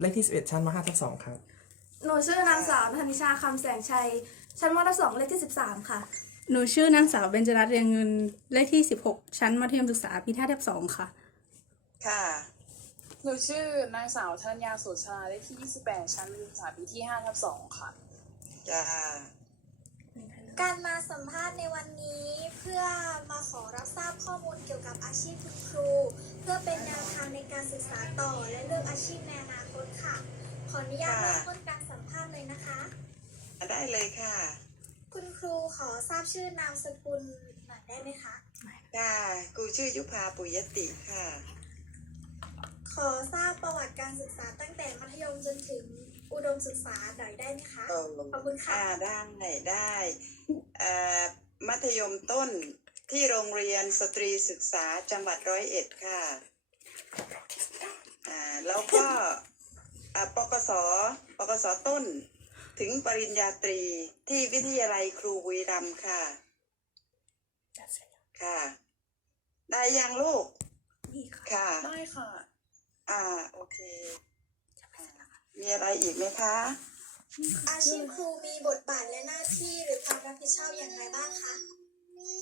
เลขที่ 11 ชั้นม5ทับ2ครับ หนูชื่อนางสาวธนิชาคำแสงชัย ชั้นมสองเลขที่ 13 ค่ะ หนูชื่อนางสาวเบญจรัตน์เรียงเงินเลขที่ 16 ชั้นมัธยมศึกษาปีท่าเทียบสองค่ะ ค่ะ หนูชื่อนางสาวธัญญาโสชาเลขที่ 28 ชั้นศึกษาปีที่5ทับ2ค่ะ จ้า การมาสัมภาษณ์ในวันนี้เพื่อมาขอรับทราบข้อมูลเกี่ยวกับอาชีพคุณครู เพื่อเป็นแนวทางในการศึกษาต่อและเลือกอาชีพในอนาคตค่ะ ขออนุญาตเริ่มต้นการสัมภาษณ์เลยนะคะ ได้เลยค่ะ คุณครูขอทราบชื่อนามสกุลหน่อยได้ไหมคะค่ะกูชื่อยุพาปุยติค่ะ ขอทราบประวัติการศึกษาตั้งแต่มัธยมจนถึง อุดมศึกษาหน่อยได้ไหมคะเออขอบคุณค่ะอ่าได้ได้เอ่อมัธยมต้นที่โรงเรียนสตรีศึกษาจังหวัดร้อยเอ็ดค่ะอ่าแล้วก็อ่าปกสปกสต้นถึงปริญญาตรีที่วิทยาลัยครูบุรีรัมย์ค่ะ ค่ะ ได้ยังลูก ค่ะ ได้ค่ะ อ่า โอเคอ่า มีอะไรอีกไหมคะ อาชีพครูมีบทบาทและหน้าที่หรือความรับผิดชอบอย่างไรบ้างคะ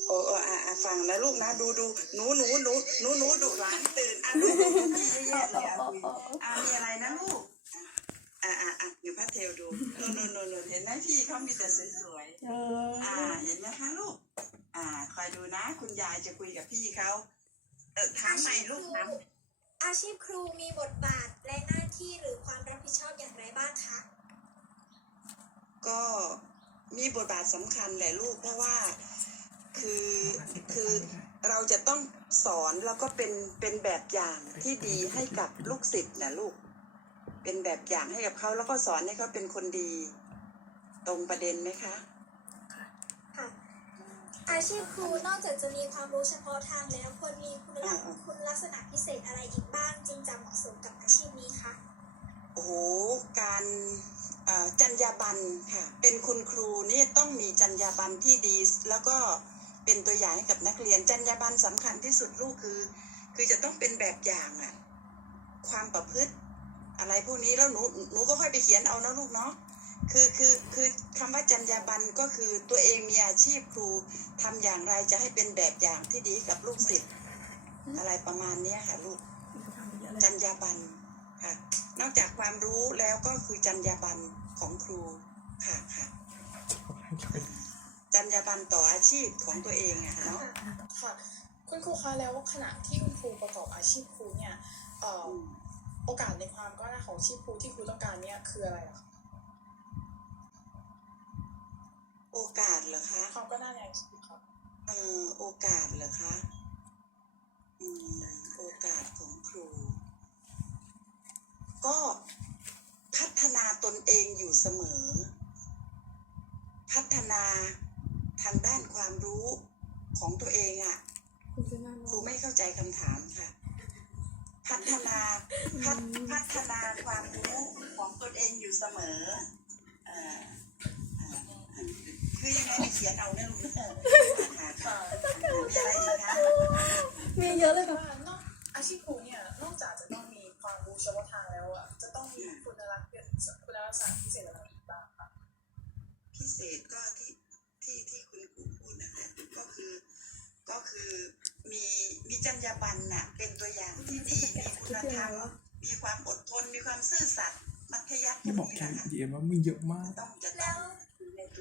โอ้โอ้อ่าอ่าฟังนะลูกนะ ดูดูหนูหนูหนูหนูหนูดุหลานตื่นอะดูดูดูพี่เยอะๆเลยอะคุยอ่ามีอะไรนะลูก อ่าอ่าอ่าเดี๋ยวพัดเทลดูนูนนูนนูนนูนเห็นไหมพี่เขามีแต่สวยๆอ่าเห็นไหมคะลูก อ่า คอยดูนะ คุณยายจะคุยกับพี่เขาเออถามใหม่ลูกถาม อาชีพครูมีบทบาทและหน้าที่หรือความรับผิดชอบอย่างไรบ้างคะ ก็มีบทบาทสำคัญแหละลูกเพราะว่าคือคือเราจะต้องสอนแล้วก็เป็นเป็นแบบอย่างที่ดีให้กับลูกศิษย์นะลูก เป็นแบบอย่างให้กับเขาแล้วก็สอนให้เขาเป็นคนดี ตรงประเด็นไหมคะค่ะ อาชีพครูนอกจากจะมีความรู้เฉพาะทางแล้วควรมีคุณลักษณะคุณลักษณะพิเศษอะไรอีกบ้างจึงจะเหมาะสมกับอาชีพนี้คะโอ้โหการเอ่อจรรยาบรรณค่ะ เป็นคุณครูนี่ต้องมีจรรยาบรรณที่ดี แล้วก็เป็นตัวอย่างให้กับนักเรียนจรรยาบรรณสำคัญที่สุดลูกคือ คือจะต้องเป็นแบบอย่างอะความประพฤติอะไรพวกนี้แล้วหนูหนูก็ค่อยไปเขียนเอานะลูกเนาะ คือคือคือคำว่าจรรยาบรรณก็คือตัวเองมีอาชีพครูทำอย่างไรจะให้เป็นแบบอย่างที่ดีกับลูกศิษย์อะไรประมาณเนี้ยค่ะลูกจรรยาบรรณค่ะ นอกจากความรู้แล้วก็คือจรรยาบรรณของครูค่ะค่ะจรรยาบรรณต่ออาชีพของตัวเองอะเนาะค่ะคุณครูคะแล้วขณะที่คุณครูประกอบอาชีพครูเนี่ยเอ่ออโอกาสในความก้าวหน้าของอาชีพครูที่ครูต้องการเนี่ยคืออะไรอะคะ โอกาสเหรอคะความก้าวหน้าในอาชีพค่ะเอ่อโอกาสเหรอคะอืมโอกาสของครู ก็พัฒนาตนเองอยู่เสมอ พัฒนาทางด้านความรู้ของตัวเองอะครูไม่เข้าใจคำถามค่ะ พัฒนาพัฒพัฒนาความรู้ของตนเองอยู่เสมอเอ่อเอ่อ คือยังไงไปเขียนเอานะลูกเออค่ะค่ะมีอะไรอีกคะมีเยอะเลยค่ะ ว่านอกอาชีพครูเนี่ยนอกจากจะต้องมีความรู้เฉพาะทางแล้วอะจะต้องมีคุณลักษณะคุณลักษณะพิเศษอะไรอีกบ้างคะพิเศษก็ที่ที่ที่คุณครูพูดนะคะก็คือ ก็คือมีมีจรรยาบรรณน่ะเป็นตัวอย่างที่ดีมีคุณธรรมมีความอดทนมีความซื่อสัตย์มัธยัสถ์อย่าบอกนี่แค่แหละค่ะดีเอ็มว่ามีเยอะมาก ต้องจะต้แล้องวอยู่ใน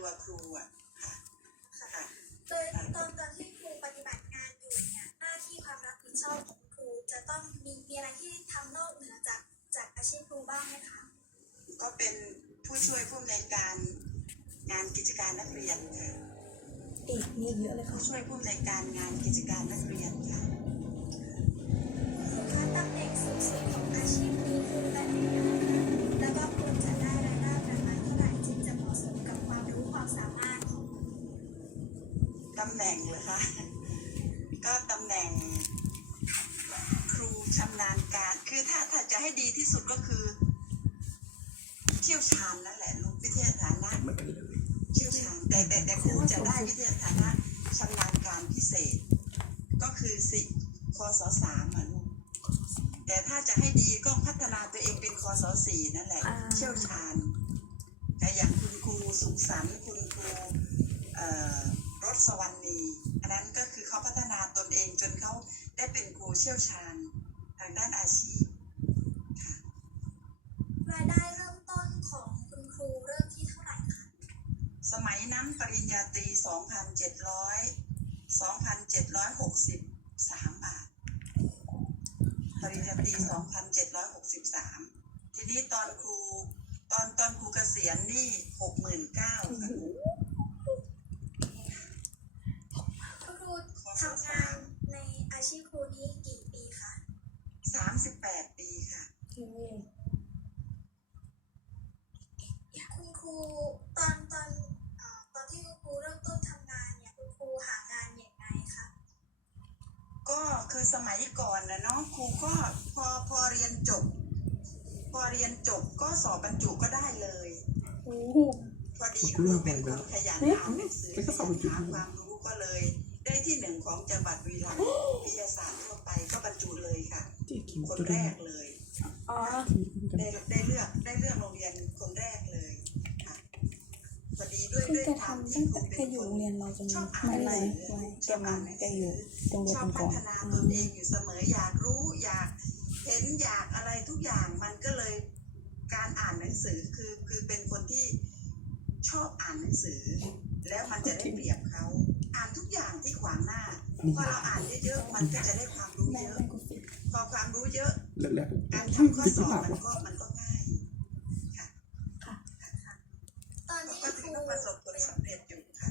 ตัวครูอะค่ะค่ะโดยตอนตอนที่ครูปฏิบัติงานอยู่เนี่ยหน้าที่ความรับผิดชอบของครูจะต้องมีมีอะไรที่ทำนอกเหนือจากจากอาชีพครูบ้างไหมคะก็เป็นผู้ช่วยผู้อำนวยการงานกิจการนักเรียนค่ะอีกมีเยอะเลยค่ะผู้ช่วยผู้อำนวยการงานกิจการนักเรียนค่ะคะตำแหน่งสูงสุดของอาชีพนี้คือตำแหน่ง ตำแหน่งเหรอคะก็ตำแหน่งครูชำนาญการ คือถ้าถ้าจะให้ดีที่สุดก็คือ เชี่ยวชาญนั่นแหละลูกวิทยาฐานะเหมือนกันเลยเชี่ยวชาญแต่แต่แต่ครูจะได้วิทยาฐานะชำนาญการพิเศษ ก็คือสิคศสามอะลูกแต่แต่ถ้าจะให้ดีก็พัฒนาตัวเองเป็นคอสสี่นั่นแหละอ่าเชี่ยวชาญแต่อย่างคุณครูสุขสันต์คุณครูเอ่อ รสวรรณีอันนั้นก็คือเขาพัฒนาตนเองจนเขาได้เป็นครูเชี่ยวชาญทางด้านอาชีพรายได้เริ่มต้นของคุณครูเริ่มที่เท่าไหร่คะสมัยนั้นปริญญาตรี 2,700 2,763 บาท ปริญญาตรี 2,763 ทีนี้ตอนครูตอนตอนครูเกษียณนี่ 69,000ค่ะ คุณครู ทำงานในอาชีพครูนี้กี่ปีคะ38ปีค่ะคุณครูตอนตอนเอ่อตอนที่คุณครูเริ่มต้นทำงานเนี่ยคุณครูหางานอย่างไรคะก็คือสมัยก่อนนะเนาะครูก็พอพอเรียนจบ พอเรียนจบก็สอบบรรจุก็ได้เลย โอ้พอดีครูเป็นคนขยันอ่านหนังสือขยันหาความรู้ก็เลย ได้ที่หนึ่งของจังหวัดบุรีรัมย์วิทยาศาสตร์ทั่วไปก็บรรจุเลยค่ะที่คิวคนตัวแรเดียวกเลย อ๋อ ได้ได้เลือกได้เลือกโรงเรียนคนแรกเลยค่ะพอดีด้วยคือด้วยแกความทำที่ตั้งครูแต่เป็นแกอยู่คโรงนเรียนเราจะชมีอบอ่านไม่หนัไล่งสือไว้ชแกอบมาอ่านหนังแกสือยู่อโรงเรียนชอบก่พัอนฒนาตนเองอยู่เสมออยากรู้อยากเห็นอยากอะไรทุกอย่างมันก็เลยการอ่านหนังสือคือคือเป็นคนที่ชอบอ่านหนังสือ แล้วมันจะได้เปรียบเขา อ่านทุกอย่างที่ขวางหน้าพอเราอ่านเยอะๆมันก็จะได้ความรู้แม่เยอะเป็นกูฟิตพอความรู้เยอะแล้วแล้วการทำข้อสอบมันก็มันก็ง่ายตอนเพที่ราะคุว่าณครูก็ประสบผลสำเร็จอยู่ค่ะ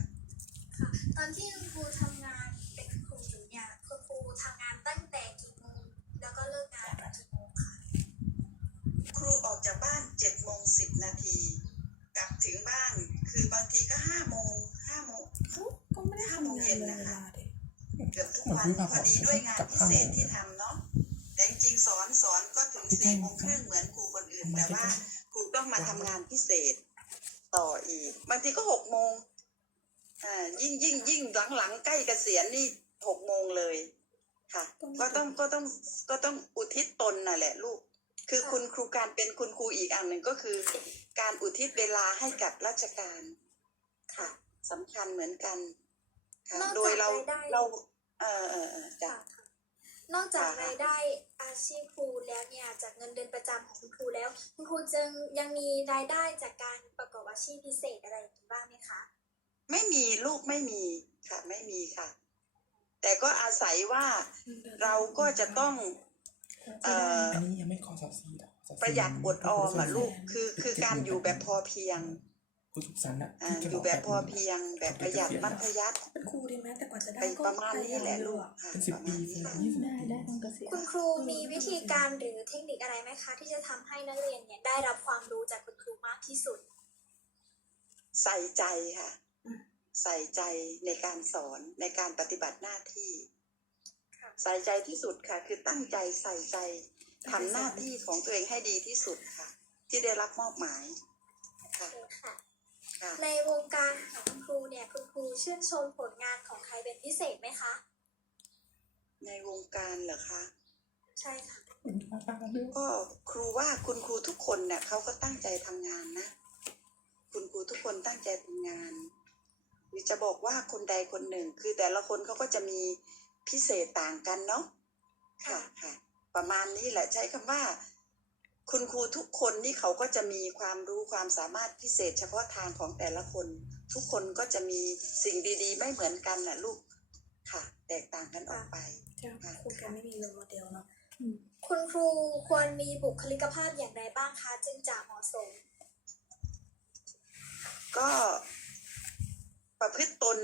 ค่ะ ตอนที่คุณครูทำงานเป็นคุณครูอยู่เนี่ยคุณครูทำงานตั้งแต่กี่โมงแล้วก็เลิกงานกี่โมงคะครูออกจากบ้านเจ็ดโมงสิบนาทีกลับถึงบ้านคือบางทีก็ห้าโมงห้าโมง ก็ไม่ได้ทำงานเลยเวลาเด็กเกือบทุกวันพอดีด้วยงานพิเศษที่ทำเนาะแต่จริงๆสอนสอนก็ถึงสี่โมงครึ่งเหมือนครูคนอื่นแต่ว่าครูต้องมาทำงานพิเศษ ต่ออีกบางทีก็หกโมงอ่ายิ่งยิ่งยิ่งหลังๆใกล้เกษียณนี่หกโมงเลยค่ะ ก็ต้องก็ต้องก็ต้องอุทิศตนน่ะแหละลูก คือคุณครูการเป็นคุณครูอีกอันหนึ่งก็คือ การอุทิศเวลาให้กับราชการค่ะสำคัญเหมือนกันค่ะ นอกโดยจากเรารายได้เรา เออเออเออจ้ะ ค่ะนอกจากค่ะรายได้อาชีพครูแล้วเนี่ยจากเงินเดือนประจำของคุณครูแล้ว คุณครูจึงยังมีรายได้จากการประกอบอาชีพพิเศษอะไรอย่างนี้บ้างไหมคะ ไม่มีลูกไม่มีค่ะ ไม่มีค่ะ แต่ก็อาศัยว่าเราก็จะต้อง เอ่อ อันนี้ยังไม่ขอสอบซีหรอกสอบประหยัดอดออมอะลูกคือคือการอยู่แบบพอเพียง คุณสุขสันต์อะอ่าอยู่แบบพอเพียงแบบประหยัดมัธยัสถ์เป็นครูดีไหมแต่กว่าจะได้ไปก็ประมาณนี้แหละลูกค่ะเป็นสิบประปีมาณเป็นนี้ยี่ค่ะสิบได้ปีได้ต้องเกษียณคุณครูมีวิธีการหรือเทคนิคอะไรไหมคะ ที่จะทำให้นักเรียนเนี่ยได้รับความรู้จากคุณครูมากที่สุด ใส่ใจค่ะ ใส่ใจในการสอนในการปฏิบัติหน้าที่ ใส่ใจที่สุดค่ะ คือตั้งใจใส่ใจทำหน้าที่ของตัวเองให้ดีที่สุดค่ะ ที่ได้รับมอบหมายค่ะค่ะค่ะ ในวงการของคุณครูเนี่ยคุณครูชื่นชมผลงานของใครเป็นพิเศษไหมคะ ในวงการเหรอคะ ใช่ค่ะ ก็ครูว่าคุณครูทุกคนเนี่ยเขาก็ตั้งใจทำงานนะ คุณครูทุกคนตั้งใจทำงานหรือจะบอกว่าคนใดคนหนึ่ง คือแต่ละคนเขาก็จะมีพิเศษต่างกันเนาะค่ะค่ะ ประมาณนี้แหละใช้คำว่า คุณครูทุกคนนี่เขาก็จะมีความรู้ความสามารถพิเศษ เฉพาะทางของแต่ละคน ทุกคนก็จะมีสิ่งดีๆ ไม่เหมือนกันน่ะลูกค่ะ แตกต่างกันออกไปค่ะครูไม่มีรลโมเดลเนาะคุณครูควรมีบุคลิกภาพอย่างไรบ้างคะจึงจะเหมาะสม ก็ประพฤติตน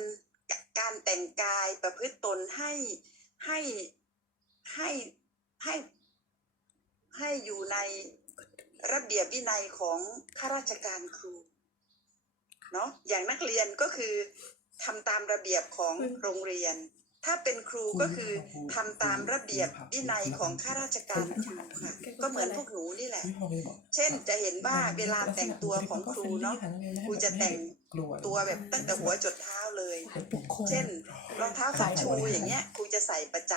การแต่งกายประพฤติตนให้ให้ให้ให้ให้อยู่ใน ระเบียบวินัยของข้าราชการครูเนาะอย่างนักเรียนก็คือทำตามระเบียบของโรงเรียน ถ้าเป็นครูก็คือทำตามระเบียบวินัยของข้าราชการครูค่ะก็เหมือนพวกหนูนี่แหละไม่พอเลยบอกเช่นจะเห็นว่าเวลาแต่งตัวของครูเนาะครูจะแต่งตัวแบบตั้งแต่หัวจดเท้าเลย เช่นรองเท้าคัชชูอย่างเงี้ยครูจะใส่ประจ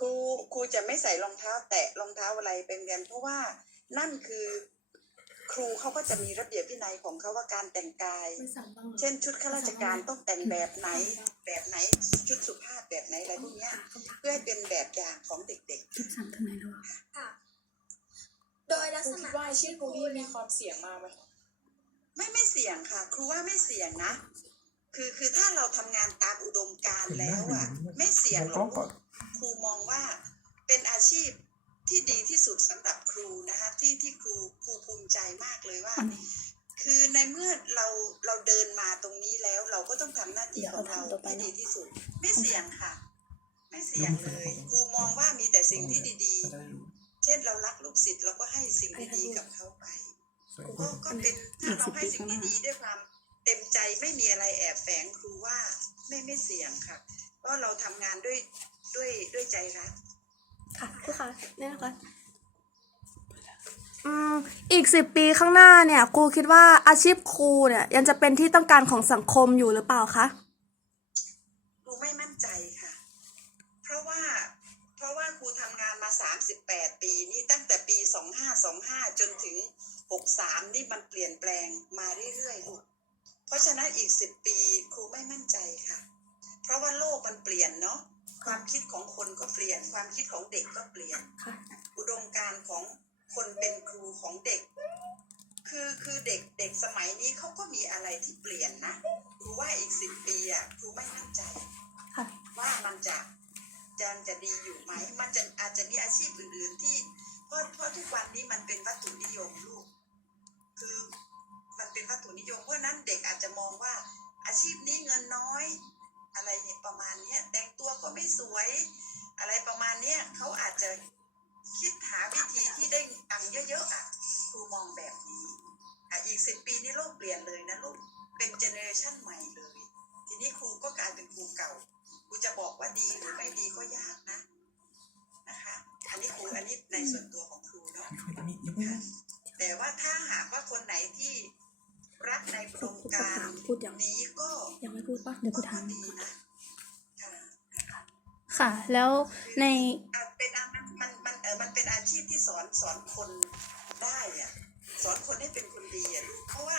ครูครูจะไม่ใส่รองเท้าแตะรองเท้าอะไรไปโรงเรียนเพราะว่า นั่นคือครูเขาก็จะมีระเบียบวินัยของเขาว่าการแต่งกายไม่สั่งบ้างหรอเช่นชุดข้าราชการต้องแต่งแบบไหน แบบไหนชุดสุภาพแบบไหนอะไรพวกเนี้ยเพื่อให้เป็นแบบอย่างของเด็กจุดสั่งข้างในแล้วอะค่ะโดยลักครูษคิณะดว่าอาชีพครูนี่มีความเสี่ยงมากไหมคะๆไม่ไม่เสี่ยงค่ะ ครูว่าไม่เสี่ยงนะ คือคือถ้าเราทำงานตามอุดมการณ์แล้วอะ ไม่เสี่ยงหรอกลูกครูมองว่าเป็นอาชีพ ที่ดีที่สุดสำหรับครูนะคะที่ที่ครูครูภูมิใจมากเลยว่า คือในเมื่อเราเราเดินมาตรงนี้แล้ว เราก็ต้องทำหน้าที่ของเราให้ดีที่สุด ไม่เสี่ยงค่ะ ไม่เสี่ยงเลยครูมองว่ามีแต่สิ่งที่ดีก็จะได้รู้ๆเช่นเรารักลูกศิษย์เราก็ให้สิ่งดีๆกับเขาไปสวยก็ขึ้นก็เป็นถ้าเราให้สิ่งดีๆด้วยความเต็มใจไม่มีอะไรแอบแฝงครูว่าไม่ไม่เสี่ยงค่ะเพราะเราทำงานด้วยด้วยด้วยใจรัก ค่ะครูคะเนี่ยนะคะอืมอีกสิบปีข้างหน้าเนี่ยครูคิดว่าอาชีพครูเนี่ย ยังจะเป็นที่ต้องการของสังคมอยู่หรือเปล่าคะครูไม่มั่นใจค่ะ เพราะว่า เพราะว่าครูทำงานมา38ปีนี่ตั้งแต่ปี2525จนถึง63นี่มันเปลี่ยนแปลงมาเรื่อยๆลูกเพราะฉะนั้นอีก10ปีครูไม่มั่นใจค่ะ เพราะว่าโลกมันเปลี่ยนเนาะ ความคิดของคนก็เปลี่ยน ความคิดของเด็กก็เปลี่ยนค่ะอุดมการณ์ของคนเป็นครูของเด็ก คือคือเด็กเด็กสมัยนี้เขาก็มีอะไรที่เปลี่ยนนะครูว่าอีกสิบปีอะครูไม่มั่นใจค่ะว่ามันจะจะจะดีอยู่ไหม มันจะอาจจะมีอาชีพอื่นๆที่เพราะเพราะทุกวันนี้มันเป็นวัตถุนิยมลูก คือมันเป็นวัตถุนิยมเพราะฉะนั้นเด็กอาจจะมองว่าอาชีพนี้เงินน้อย อะไรเนี่ยประมาณเนี้ยแต่งตัวก็ไม่สวย อะไรประมาณเนี้ยเขาอาจจะคิดหาวิธีที่ได้ตังค์เยอะๆอะครูมองแบบนี้อะอีกสิบปีนี้โลกเปลี่ยนเลยนะลูกเป็นเจเนอเรชันใหม่เลย ทีนี้ครูก็กลายเป็นครูเก่าครูจะบอกว่าดีหรือไม่ดีก็ยากนะนะคะอันนี้ครูอันนี้ในส่วนตัวของครูเนาะมีคนนี้ยังไม่รู้แต่ว่าถ้าหากว่าคนไหนที่ รักในอุดมการณ์พูดยังนี้ก็ยังไม่พูดปะเดี๋ยวกูก็ถามดีนะค่ะค่ะ แล้วในอาจเป็นอามันมันมันเออมันเป็นอาชีพที่สอนสอนคนได้อะสอนคนให้เป็นคนดีอะลูกเพราะว่า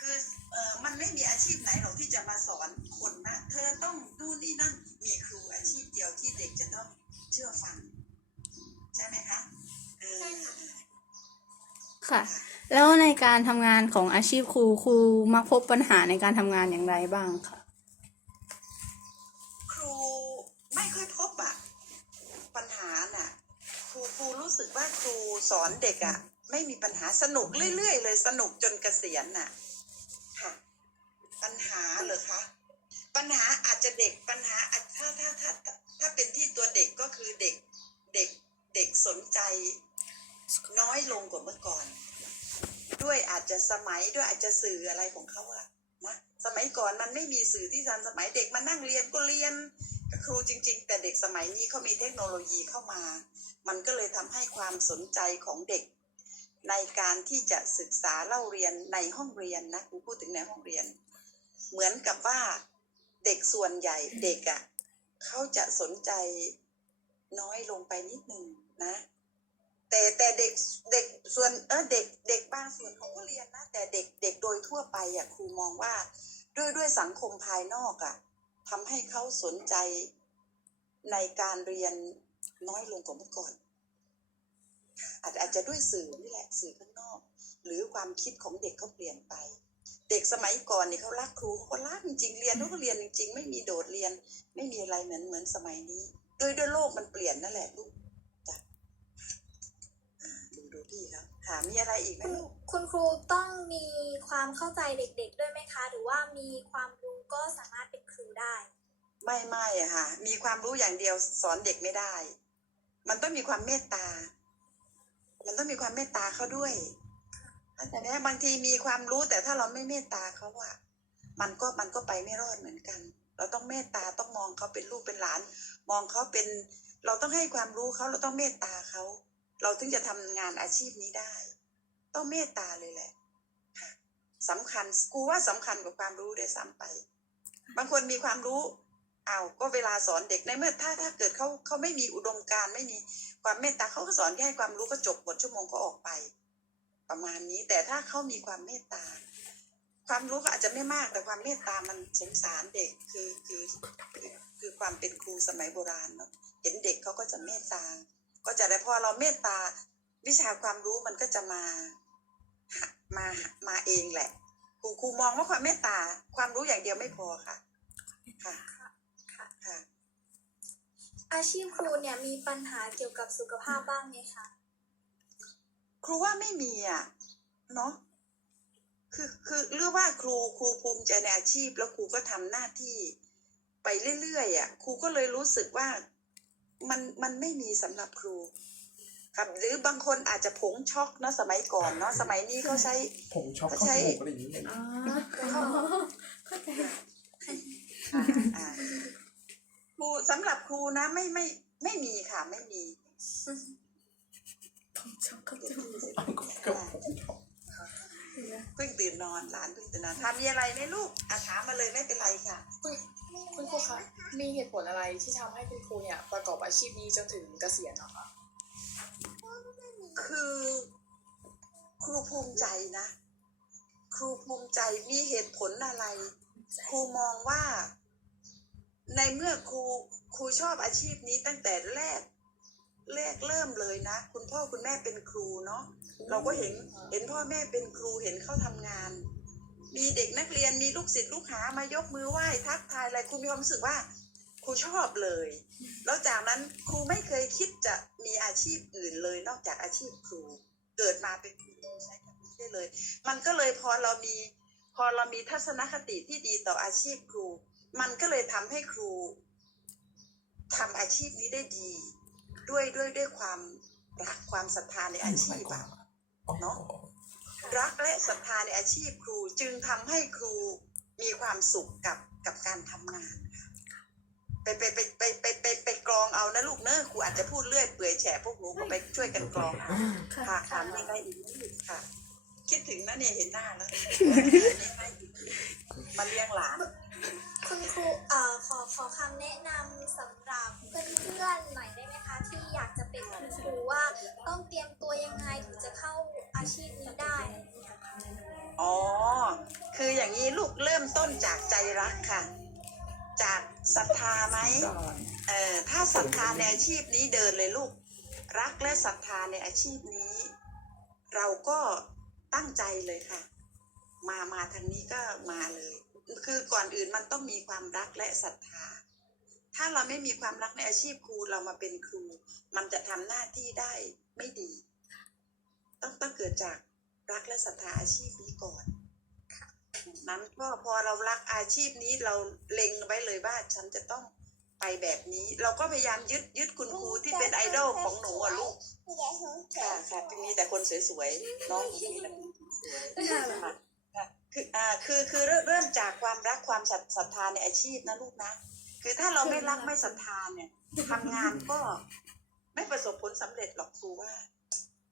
คือเออมันไม่มีอาชีพไหนหรอกที่จะมาสอนคนนะเธอต้องนู่นนี่นั่นมีครูอาชีพเดียวที่เด็กจะต้องเชื่อฟัง ใช่ไหมคะเออใช่ค่ะค่ะ แล้วในการทำงานของอาชีพครูครูมักพบปัญหาในการทำงานอย่างไรบ้างคะครูไม่ค่อยพบอะปัญหาน่ะ ครูครูรู้สึกว่าครูสอนเด็กอะไม่มีปัญหาสนุกเรื่อยๆเลยสนุกจนเกษียณน่ะค่ะ ปัญหาเหรอคะปัญหาอาจจะเด็กปัญหาถ้าถ้าถ้าถ้าถ้าเป็นที่ตัวเด็กก็คือเด็กเด็กเด็กสนใจ น้อยลงกว่าเมื่อก่อน ด้วยอาจจะสมัยด้วยอาจจะสื่ออะไรของเขาอะนะสมัยก่อนมันไม่มีสื่อที่ทันสมัยเด็กมานั่งเรียนก็เรียนกับครูจริง ๆ แต่เด็กสมัยนี้เขามีเทคโนโลยีเข้ามา มันก็เลยทำให้ความสนใจของเด็ก ในการที่จะศึกษาเล่าเรียนในห้องเรียนนะครูพูดถึงในห้องเรียน เหมือนกับว่าเด็กส่วนใหญ่เด็กอะ่ะเขาจะสนใจน้อยลงไปนิดนึงนะ แต่แต่เด็กเด็กส่วนเออเด็กเด็กบางส่วนเขาก็เรียนนะแต่เด็กเด็กโดยทั่วไปอะครูมองว่าด้วยด้วยสังคมภายนอกอะทำให้เขาสนใจในการเรียนน้อยลงกว่าเมื่อก่อน อาจอาจจะด้วยสื่อนี่แหละสื่อข้างนอก หรือความคิดของเด็กเขาเปลี่ยนไป เด็กสมัยก่อนเนี่ยเขารักครูเขาก็รักจริงเรียนเขาก็เรียนจริง ๆ ไม่มีโดดเรียน ไม่มีอะไรเหมือนเหมือนสมัยนี้ ด้วยด้วยโลกมันเปลี่ยนนั่นแหละลูกจ้ะอ่าดูดูพี่ ครับถามมีอะไรอีกไหมคุณลูกคุณครูต้องมีความเข้าใจเด็กๆ ด้วยไหมคะ หรือว่ามีความรู้ก็สามารถเป็นครูได้ ไม่ไม่อะค่ะ มีความรู้อย่างเดียวสอนเด็กไม่ได้ มันต้องมีความเมตตา มันต้องมีความเมตตาเขาด้วยแต่เนี้ยบางทีมีความรู้แต่ถ้าเราไม่เมตตาเขาอะมันก็มันก็ไปไม่รอดเหมือนกัน เราต้องเมตตาต้องมองเขาเป็นลูกเป็นหลาน มองเขาเป็น เราต้องให้ความรู้เขาเราต้องเมตตาเขา เราถึงจะทำงานอาชีพนี้ได้ ต้องเมตตาเลยแหละสำคัญกูว่าสำคัญกว่าความรู้ด้วยซ้ำไป บางคนมีความรู้เอาวก็เวลาสอนเด็กในเมื่อถ้าถ้าเกิดเขาเขาไม่มีอุดมการไม่มีความเมตตาเขาก็สอนแค่ให้ความรู้ก็จบบทชั่วโมงก็ออกไป ประมาณนี้แต่ถ้าเขามีความเมตตา ความรู้ก็อาจจะไม่มากแต่ความเมตตามันสงสารเด็กคือคือคือคือความเป็นครูสมัยโบราณเนาะเห็นเด็กเขาก็จะเมตตา ก็จะได้พอเราเมตตาวิชาความรู้มันก็จะมามามาเองแหละครูครูมองว่าความเมตตาความรู้อย่างเดียวไม่พอค่ะ ค่ะค่ะ อาชีพครูเนี่ยมีปัญหาเกี่ยวกับสุขภาพบ้างไหมคะครูว่าไม่มีอะเนาะคือคือเรื่องว่าครูครูภูมิใจในอาชีพ แล้วครูก็ทำหน้าที่ไปเรื่อยๆอะ ครูก็เลยรู้สึกว่า มันมันไม่มีสำหรับครู ครับ หรือบางคนอาจจะผงช็อกเนาะสมัยก่อนเนาะสมัยนี้เขาใช้ผงช็อกเข้าจมูกอะไรอย่างนี้เลยอ๋อเข้าใจอ่าอ่าครูสำหรับครูนะไม่ไม่ไม่มีค่ะไม่มีผมชอบเขาจะเอาก็ผงช็อกเพิ่งตื่นนอนหลานเพิ่งตื่นนอนทำมีอะไรไหมลูกอาถามมาเลยไม่เป็นไรค่ะ คุณคุณครูคะมีเหตุผลอะไรที่ทำให้คุณครูเนี่ยประกอบอาชีพนี้จนถึงเกษียณนะคะ คือครูภูมิใจนะ ครูภูมิใจมีเหตุผลอะไร ครูมองว่า ในเมื่อครูครูชอบอาชีพนี้ตั้งแต่แรกแรกเริ่มเลยนะ คุณพ่อคุณแม่เป็นครูเนาะเราก็เห็นเห็นพ่อแม่เป็นครูเห็นเขาทำงานมี เด็กนักเรียนมีลูกศิษย์ลูกหามายกมือไหว้ทักทายอะไรครูมีความรู้สึกว่าครูชอบเลย แล้วจากนั้นครูไม่เคยคิดจะมีอาชีพอื่นเลย นอกจากอาชีพครู เกิดมาเป็นครูใช้คำนี้ได้เลย มันก็เลยพอเรามีพอเรามีทัศนคติที่ดีต่ออาชีพครู มันก็เลยทำให้ครูทำอาชีพนี้ได้ดี ด้วยด้วยด้วยความรักความศรัทธาในอาชีพอะเนอะ รักและศรัทธาในอาชีพครูจึงทำให้ครูมีความสุขกับกับการทำงานค่ะไปไปไปไปไปไปไปกรองเอานะลูกเนอะครูอาจจะพูดเลื่อยเปื่อยแฉพวกหนูก็ไปช่วยกันกรองค่ะถามีอะไรอีกไหมลูกค่ะ คิดถึงนะเนี่ยเห็นหน้าแล้วมาเลี้ยงหลาน คุณครูเอ่อขอขอคำแนะนำสำหรับเพื่อนๆหน่อยได้ไหมคะที่อยากจะเป็นคุณครูว่าต้องเตรียมตัวยังไงถึงจะเข้าอาชีพนี้ได้อะไรอย่างเงี้ยค่ะอ๋อ คืออย่างนี้ลูกเริ่มต้นจากใจรักค่ะ จากศรัทธาไหมเอ่อถ้าศรัทธาในอาชีพนี้เดินเลยลูก รักและศรัทธาในอาชีพนี้ เราก็ตั้งใจเลยค่ะ มามาทางนี้ก็มาเลย คือก่อนอื่นมันต้องมีความรักและศรัทธา ถ้าเราไม่มีความรักในอาชีพครูเรามาเป็นครู มันจะทำหน้าที่ได้ไม่ดี ต้องต้องเกิดจากรักและศรัทธาอาชีพนี้ก่อนนั้นก็พอเรารักอาชีพนี้เราเล็งไว้เลยว่าฉันจะต้องไปแบบนี้ เราก็พยายามยึดยึดคุณครูที่เป็นไอดอลของหนูอะลูกค่ะค่ะมีแต่คนสวยๆน้องมีแต่คนสวยๆ คืออ่าคือคือเริ่มจากความรักความศรัทธาในอาชีพนะลูกนะ คือถ้าเราไม่รักไม่ศรัทธาเนี่ยทำงานก็ไม่ประสบผลสำเร็จหรอกครูว่า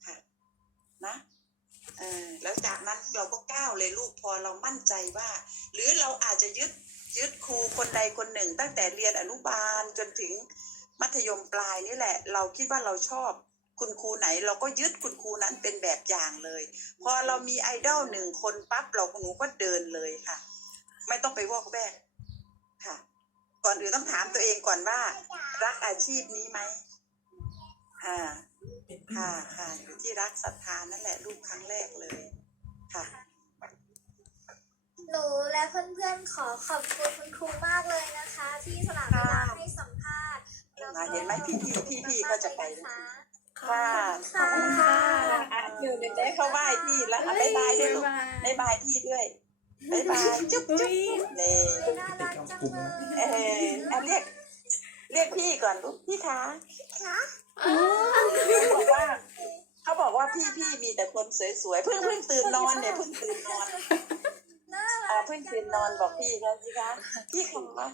ค่ะนะเออแล้วจากนั้นเราก็ก้าวเลยลูกพอเรามั่นใจว่า หรือเราอาจจะยึดยึดครูคนใดคนหนึ่ง ตั้งแต่เรียนอนุบาลจนถึงมัธยมปลายนี่แหละ เราคิดว่าเราชอบ คุณครูไหนเราก็ยึดคุณครูนั้นเป็นแบบอย่างเลย พอเรามีไอดอลหนึ่งคนปั๊บเราหนูก็เดินเลยค่ะ ไม่ต้องไปวอกแวกค่ะ ก่อนอื่นต้องถามตัวเองก่อนว่า รักอาชีพนี้ไหมอ่าค่ะค่ะอยู่ที่รักศรัทธานั่นแหละลูกครั้งแรกเลยค่ะหนูและเพื่อนๆขอขอบคุณคุณครูมากเลยนะคะ ที่สละเวลาให้สัมภาษณ์แล้วก็เห็นไหมพี่พี่พี่พี่ก็จะไปขอบคุณมากเลยนะ คะค่ะขอบคุณค่ะอยู่ในใจเขาไหว้พี่แล้วอะบ๊ายบายด้วยลูกบ๊ายบายพี่ด้วยบ๊ายบายจุ๊บจุ๊บนี่น่ารักจังเลยเอออะเรียก เรียกพี่ก่อนลูกพี่คะคะเขาบอกว่าเขาบอกว่าพี่พี่มีแต่คนสวยๆเพิ่งเพิ่งตื่นนอนเนี่ยเพิ่งตื่นนอนน่ารักอ่าเพิ่งตื่นนอนบอกพี่แล้วสิคะพี่คะ